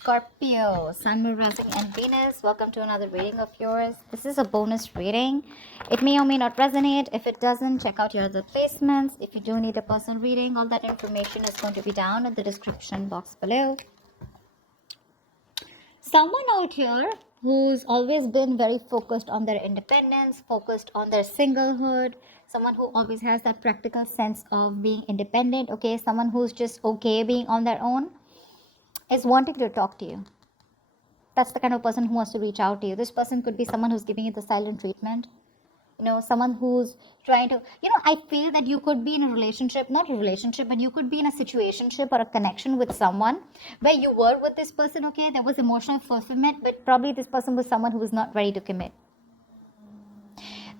Scorpio, Sun, Moon, Rising, and Venus. Welcome to another reading of yours. This is a bonus reading. It may or may not resonate. If it doesn't, check out your other placements. If you do need a personal reading, all that information is going to be down in the description box below. Someone out here who's always been very focused on their independence, focused on their singlehood, someone who always has that practical sense of being independent, okay, someone who's just okay being on their own, is wanting to talk to you. That's the kind of person who wants to reach out to you. This person could be someone who's giving you the silent treatment. Someone who's trying to, I feel that you could be in a relationship, not a relationship, but you could be in a situationship or a connection with someone where you were with this person, okay, there was emotional fulfillment, but probably this person was someone who was not ready to commit.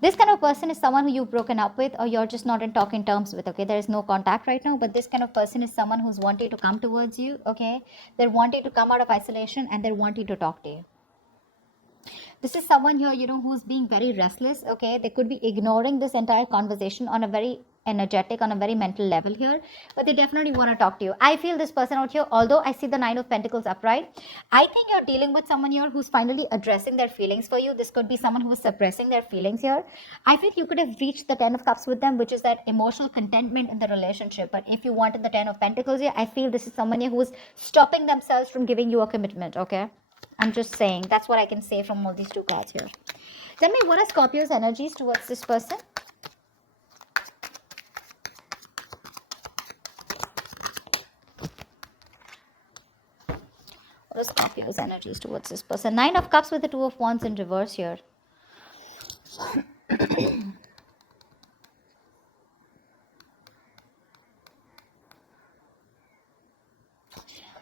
This kind of person is someone who you've broken up with or you're just not in talking terms with, okay? There is no contact right now, but this kind of person is someone who's wanting to come towards you, okay? They're wanting to come out of isolation and they're wanting to talk to you. This is someone here, who's being very restless, okay? They could be ignoring this entire conversation on a very energetic, on a very mental level here, but they definitely want to talk to you. I feel this person out here, although I see the Nine of Pentacles upright, I think you're dealing with someone here who's finally addressing their feelings for you. This could be someone who is suppressing their feelings here. I feel you could have reached the Ten of Cups with them, which is that emotional contentment in the relationship. But if you wanted the Ten of Pentacles here, I feel this is someone here who's stopping themselves from giving you a commitment, okay? I'm just saying, that's what I can say from all these two cards here. Tell me, what are Scorpio's energies towards this person? What are Scorpio's energies towards this person? Nine of Cups with the Two of Wands in reverse here.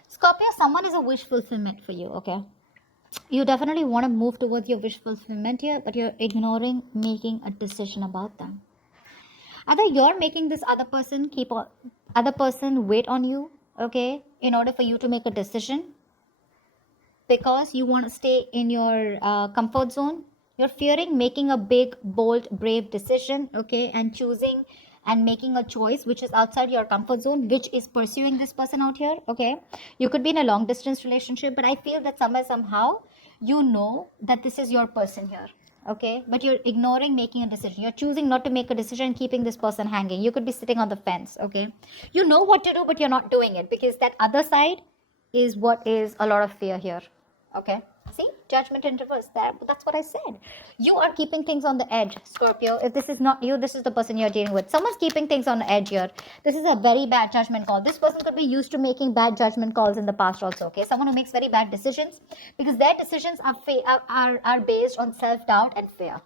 Scorpio, someone is a wish fulfillment for you, okay? You definitely want to move towards your wish fulfillment here, but you're ignoring making a decision about them. Either you're making this other person wait on you, okay, in order for you to make a decision, because you want to stay in your comfort zone. You're fearing making a big, bold, brave decision, okay, and choosing and making a choice which is outside your comfort zone, which is pursuing this person out here, okay? You could be in a long distance relationship, but I feel that somehow you know that this is your person here, okay? But you're ignoring making a decision. You're choosing not to make a decision, keeping this person hanging. You could be sitting on the fence, okay? You know what to do, but you're not doing it because that other side is what is a lot of fear here, okay? See, judgment in reverse. That's what I said. You are keeping things on the edge, Scorpio. If this is not you, this is the person you're dealing with. Someone's keeping things on the edge here. This is a very bad judgment call. This person could be used to making bad judgment calls in the past also, okay? Someone who makes very bad decisions because their decisions are based on self-doubt and fear.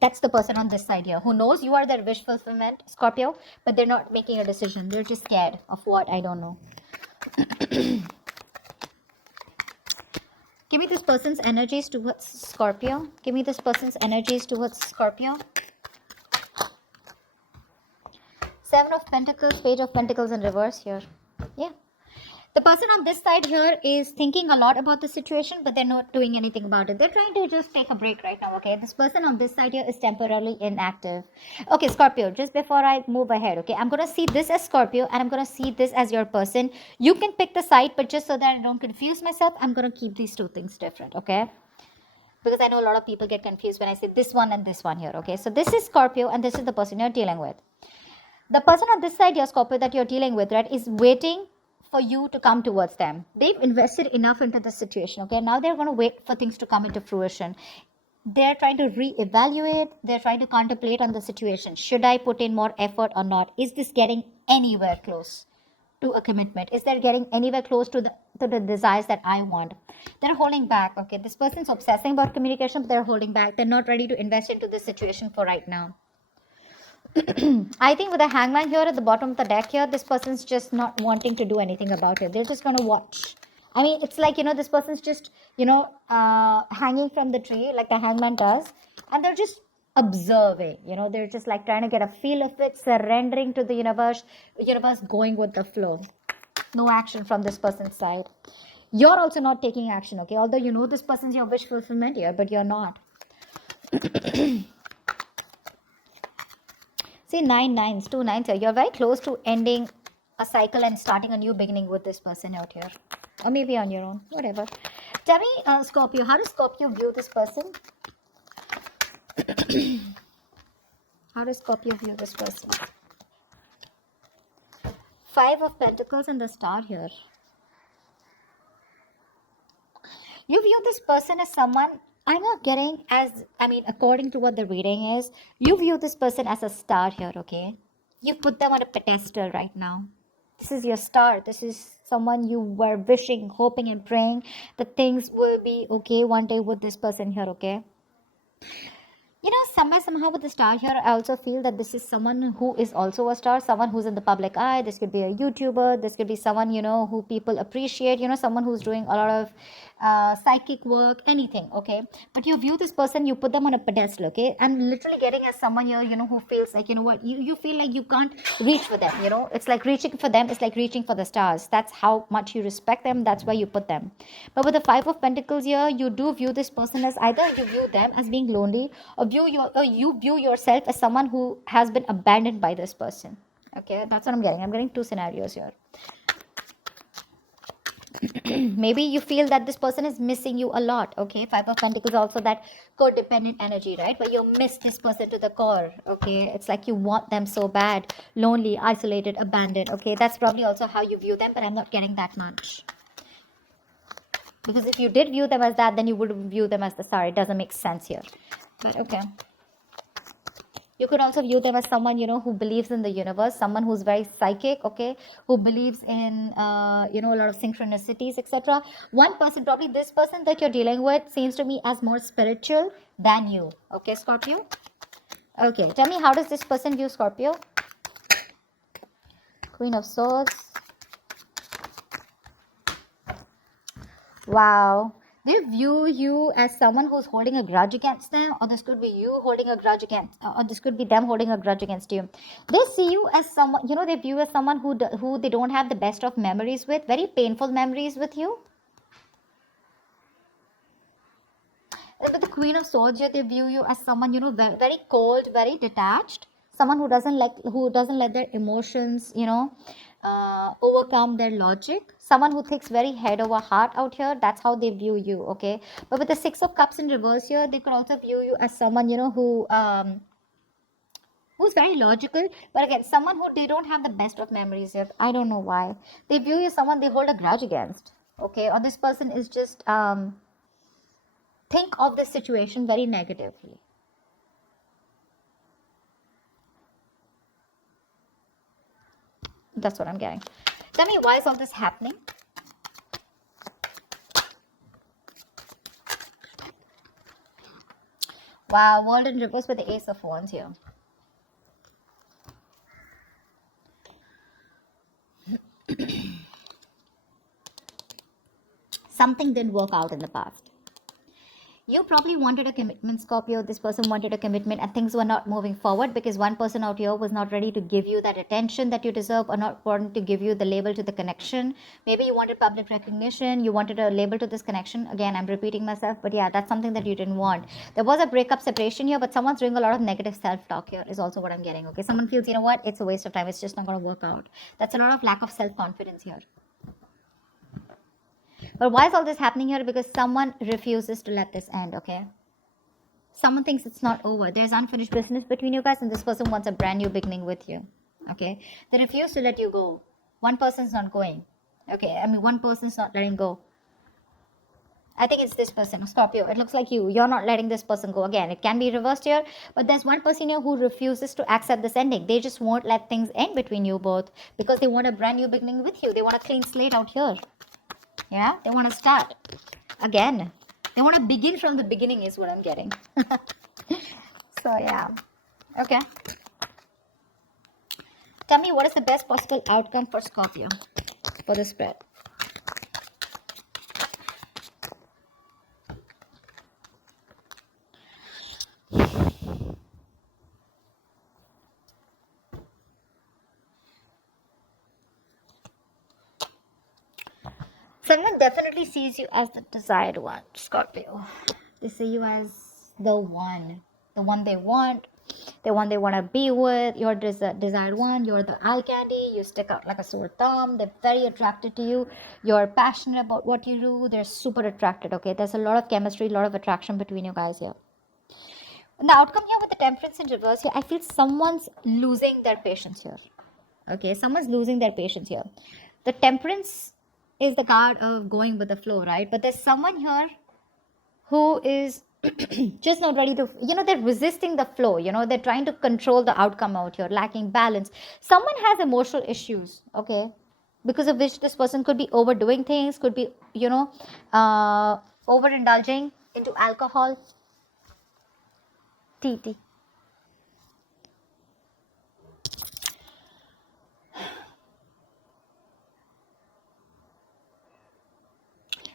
That's the person on this side here who knows you are their wish fulfillment, Scorpio, but they're not making a decision. They're just scared of what? I don't know. Give me this person's energies towards Scorpio. Give me this person's energies towards Scorpio. Seven of Pentacles, Page of Pentacles in reverse here. Yeah. The person on this side here is thinking a lot about the situation, but they're not doing anything about it. They're trying to just take a break right now, okay? This person on this side here is temporarily inactive. Okay, Scorpio, just before I move ahead, okay? I'm going to see this as Scorpio and I'm going to see this as your person. You can pick the side, but just so that I don't confuse myself, I'm going to keep these two things different, okay? Because I know a lot of people get confused when I say this one and this one here, okay? So this is Scorpio and this is the person you're dealing with. The person on this side here, Scorpio, that you're dealing with, right, is waiting for you to come towards them. They've invested enough into the situation, okay? Now they're going to wait for things to come into fruition. They're trying to reevaluate. They're trying to contemplate on the situation. Should I put in more effort or not? Is this getting anywhere close to a commitment? Is there getting anywhere close to the desires that I want? They're holding back, okay? This person's obsessing about communication, but they're holding back. They're not ready to invest into this situation for right now. I think with the Hangman here at the bottom of the deck here, this person's just not wanting to do anything about it. They're just going to watch. I mean, it's like, this person's just, hanging from the tree like the Hangman does. And they're just observing, they're just like trying to get a feel of it, surrendering to the universe going with the flow. No action from this person's side. You're also not taking action, okay? Although this person's your wish fulfillment here, but you're not. See, 9 nines, 2 9s here. You're very close to ending a cycle and starting a new beginning with this person out here. Or maybe on your own, whatever. Tell me, Scorpio, how does Scorpio view this person? How does Scorpio view this person? Five of Pentacles and the Star here. You view this person as someone, I'm not getting as, I mean, according to what the reading is, you view this person as a star here, okay? You put them on a pedestal right now. This is your star. This is someone you were wishing, hoping, and praying that things will be okay one day with this person here, okay? You know, somehow with the star here, I also feel that this is someone who is also a star, someone who's in the public eye. This could be a YouTuber. This could be someone, you know, who people appreciate, you know, someone who's doing a lot of psychic work, anything, okay? But you view this person, you put them on a pedestal, okay? I'm literally getting as someone here, you know, who feels like, you know what, you feel like you can't reach for them, you know? It's like reaching for them, it's like reaching for the stars. That's how much you respect them, that's why you put them. But with the Five of Pentacles here, you do view this person as either you view them as being lonely, or you view yourself as someone who has been abandoned by this person. Okay, that's what I'm getting. I'm getting two scenarios here. Maybe you feel that this person is missing you a lot. Okay, Five of Pentacles also that codependent energy, right? But you miss this person to the core. Okay, it's like you want them so bad, lonely, isolated, abandoned. Okay, that's probably also how you view them, but I'm not getting that much. Because if you did view them as that, then you would view them as the star. It doesn't make sense here. But okay. You could also view them as someone, you know, who believes in the universe, someone who's very psychic, okay, who believes in, you know, a lot of synchronicities, etc. One person, probably this person that you're dealing with, seems to me as more spiritual than you. Okay, Scorpio? Okay, tell me, how does this person view Scorpio? Queen of Swords. Wow. They view you as someone who's holding a grudge against them, or this could be you holding a grudge against, or this could be them holding a grudge against you. They see you as someone, you know, they view you as someone who they don't have the best of memories with, very painful memories with you. With the Queen of Swords here, they view you as someone, you know, very, very cold, very detached, someone who doesn't let their emotions, you know, overcome their logic, someone who thinks very head over heart out here. That's how they view you, okay? But with the Six of Cups in reverse here, they could also view you as someone, you know, who's very logical, but again, someone who they don't have the best of memories here. I don't know why they view you as someone they hold a grudge against, okay? Or this person is just think of this situation very negatively. That's what I'm getting. Tell me, why is all this happening? Wow, World in reverse with the Ace of Wands here. Something didn't work out in the past. You probably wanted a commitment, Scorpio. This person wanted a commitment and things were not moving forward because one person out here was not ready to give you that attention that you deserve, or not wanting to give you the label to the connection. Maybe you wanted public recognition. You wanted a label to this connection. Again, I'm repeating myself, but yeah, that's something that you didn't want. There was a breakup, separation here, but someone's doing a lot of negative self-talk here is also what I'm getting. Okay, someone feels, you know what, it's a waste of time. It's just not going to work out. That's a lot of lack of self-confidence here. But why is all this happening here? Because someone refuses to let this end, okay? Someone thinks it's not over. There's unfinished business between you guys, and this person wants a brand new beginning with you, okay? They refuse to let you go. One person's not going, okay? I mean, one person's not letting go. I think it's this person, Scorpio. It looks like you're not letting this person go. Again, it can be reversed here, but there's one person here who refuses to accept this ending. They just won't let things end between you both because they want a brand new beginning with you. They want a clean slate out here. Yeah, they want to start again. They want to begin from the beginning is what I'm getting. So yeah, okay. Tell me, what is the best possible outcome for Scorpio for the spread? Someone definitely sees you as the desired one, Scorpio. They see you as the one they want. the one they want to be with, you're desired one, you're the eye candy, you stick out like a sore thumb, they're very attracted to you, you're passionate about what you do, they're super attracted, okay? There's a lot of chemistry, a lot of attraction between you guys here. And the outcome here with the Temperance in reverse here, I feel someone's losing their patience here. Okay, someone's losing their patience here. The Temperance is the card of going with the flow, right? But there's someone here who is just not ready to, they're resisting the flow, they're trying to control the outcome out here, lacking balance. Someone has emotional issues, okay, because of which this person could be overdoing things, could be, overindulging into alcohol. TT.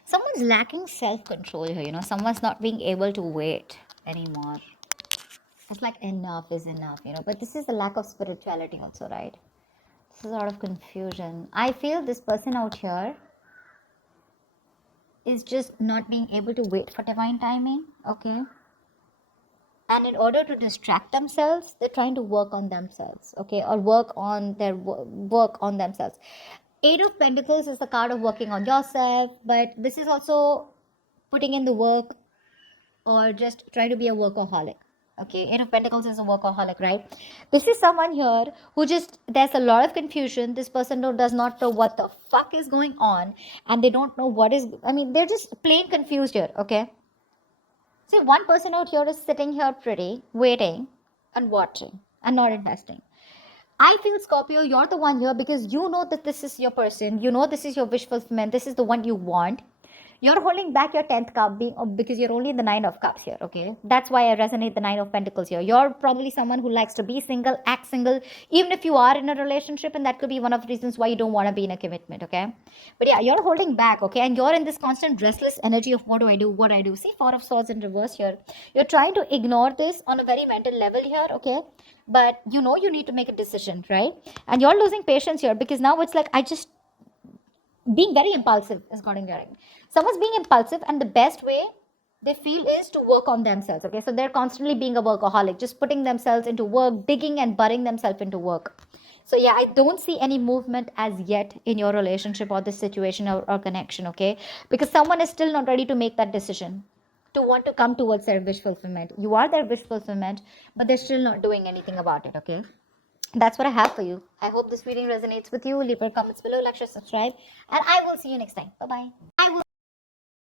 Someone's lacking self-control here, someone's not being able to wait anymore. It's like enough is enough, but this is the lack of spirituality also, right? This is a lot of confusion. I feel this person out here is just not being able to wait for divine timing, okay? And in order to distract themselves, they're trying to work on themselves, okay, or work on their work on themselves. Eight of Pentacles is the card of working on yourself, but this is also putting in the work or just trying to be a workaholic. Okay, Eight of Pentacles is a workaholic, right? This is someone here who just, there's a lot of confusion. This person does not know what the fuck is going on, and they don't know what is, they're just plain confused here, okay? See, one person out here is sitting here pretty, waiting and watching and not investing. I feel, Scorpio, you're the one here because you know that this is your person. You know this is your wish fulfillment. This is the one you want. You're holding back your 10th cup because you're only the 9 of cups here, okay? That's why I resonate the 9 of pentacles here. You're probably someone who likes to be single, act single, even if you are in a relationship, and that could be one of the reasons why you don't want to be in a commitment, okay? But yeah, you're holding back, okay? And you're in this constant restless energy of what do I do, what I do. See, Four of Swords in reverse here. You're trying to ignore this on a very mental level here, okay? But you know you need to make a decision, right? And you're losing patience here because now it's like, being very impulsive is not enduring. Someone's being impulsive, and the best way they feel is to work on themselves, okay? So they're constantly being a workaholic, just putting themselves into work, digging and burying themselves into work. So yeah, I don't see any movement as yet in your relationship or this situation or connection, okay? Because someone is still not ready to make that decision to want to come towards their wish fulfillment. You are their wish fulfillment, but they're still not doing anything about it, okay? That's what I have for you. I hope this reading resonates with you. Leave your comments below, like, share, subscribe, and I will see you next time. Bye bye.